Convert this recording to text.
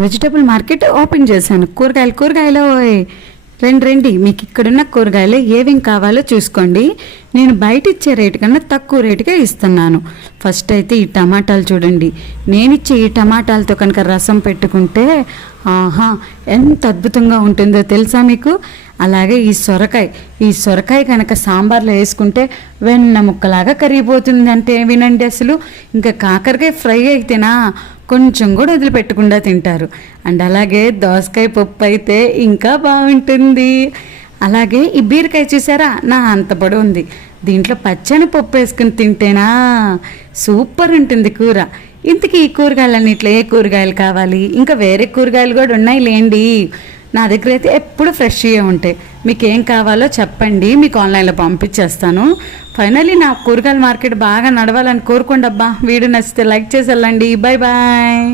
Vegetable market open చేశాను. కూరగాయలు రండి, మీకు ఇక్కడున్న కూరగాయలు ఏమేమి కావాలో చూసుకోండి. నేను బయట ఇచ్చే రేటు కన్నా తక్కువ రేటుగా ఇస్తున్నాను. ఫస్ట్ అయితే ఈ టమాటాలు చూడండి. నేను ఇచ్చే ఈ టమాటాలతో కనుక రసం పెట్టుకుంటే ఆహా ఎంత అద్భుతంగా ఉంటుందో తెలుసా మీకు. అలాగే ఈ సొరకాయ కనుక సాంబార్లో వేసుకుంటే వెన్న ముక్కలాగా కరిగిపోతుంది. అంటే వినండి, అసలు ఇంకా కాకరకాయ ఫ్రై అయితేనా కొంచెం కూడా వదిలిపెట్టకుండా తింటారు. అండ్ అలాగే దోసకాయ పప్పు అయితే ఇంకా బాగుంటుంది. అలాగే ఈ బీరకాయ చూసారా, నా అంత పొడి ఉంది. దీంట్లో పచ్చని పప్పు వేసుకుని తింటేనా సూపర్ ఉంటుంది కూర. ఇంతకీ ఈ కూరగాయలన్నిట్లో ఏ కూరగాయలు కావాలి? ఇంకా వేరే కూరగాయలు కూడా ఉన్నాయి లేండి. నా దగ్గర అయితే ఎప్పుడు ఫ్రెష్గా ఉంటాయి. మీకు ఏం కావాలో చెప్పండి, మీకు ఆన్లైన్లో పంపించేస్తాను. ఫైనలీ నా కూరగాయల మార్కెట్ బాగా నడవాలని కోరుకోండి అబ్బా. వీడియో నచ్చితే లైక్ చేసి వెళ్ళండి. Bye bye.